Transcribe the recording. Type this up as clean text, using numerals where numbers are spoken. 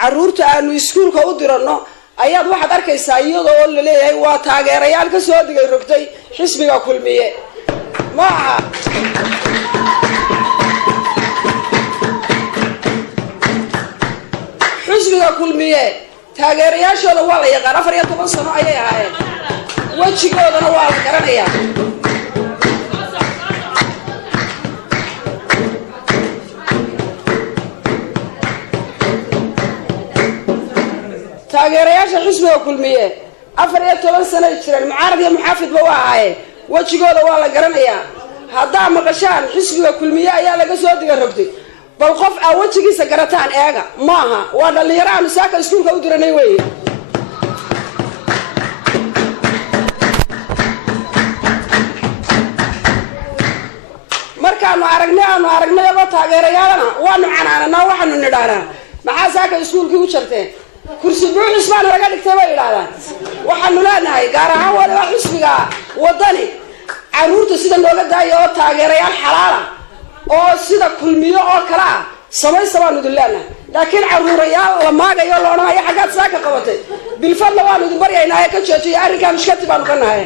caruurta aanu iskuulka u dirano ayaad waxaad arkaysaa iyadoo la leeyahay waa taageerayaal ka soo digay rogtay xisbiga kulmiye maaha xisbiga kulmiye taageerayaashooda waa la yaqaan 14 sano ayay ahaayeen wajigoodana waa la garanayaa taageerayaasha xisbiga kulmiye 14 sano jireen mucaarad iyo muxaafid ba waa ahaayeen wajigooda waa la garanayaa haddaa maqashaan xisbiga kulmiye ayaa laga soo diga rogtay bal qof aa wajigiisa garataan eega maaha waa dhalinyaro aan saaka iskuulka u diranay weeye markaanu aragnayba taageerayaalana waanu canaananaa waxaanu nidhaanaa maxaa saaka iskuulkii u jarteen kursi buuxis baana laga dhigtay bay yidhaahdaan waxaanu leenahay gaar ahaan waliba xisbiga wadani caruurta sida nooga daaya oo taageerayaal xalaala oo sida kulmiyo oo kale ah samaysa baanu idin leenahay laakiin caruurayaal la maagayo la odhanayo xaggaad saaka qabatay bilfadla waanu idin baryaynaa ee ka joojiyo arrinkaan ishkati baanu ka nahay